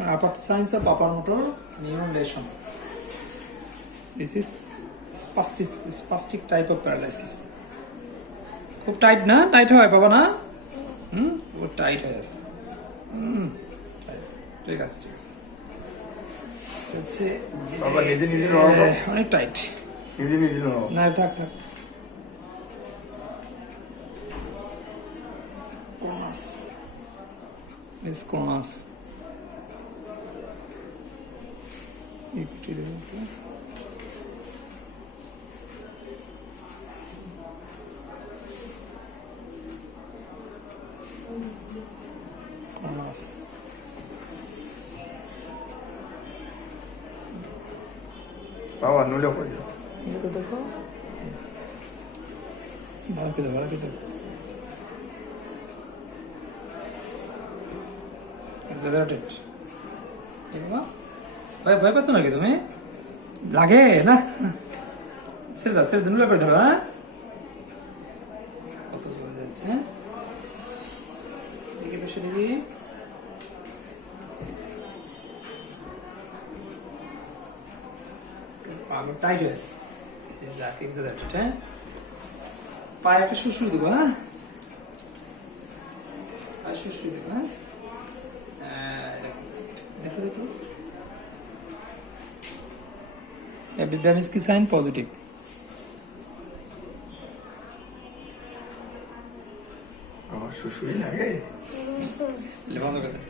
Apart signs of upper motor neuron lesion. This is spastic, spastic type of paralysis. খুব tight না? Tight হয় বাবা না? হুম? খুব টাইট হয়ে আছে হুম ঠিক আছে ঠিক আছে। হচ্ছে বাবা নিজে নিজে নড়াও অনেক টাইট নিজে নিজে নাও। না থাক থাক। কোনাস। মিস কোনাস। ইকুইটি কোনাস বাবা নুলে করে দেখো ভালো করে ভালো করে এক্সাগারেটেড ভয় ভয় পাচ্ছ নাকি তুমি লাগে না ছেড়ে দাও ছেড়ে দিন করে ধরো হ্যাঁ কত চলে যাচ্ছে দেখি পাগল টাইট হয়ে হ্যাঁ পায়ে একটা শুশুরি দেবো হ্যাঁ পায়ে শুশুরি দেবো হ্যাঁ, দেখো দেখো ব্যামিস সাইন পজিটিভ আমার শ্বশুরই লাগে করে দে।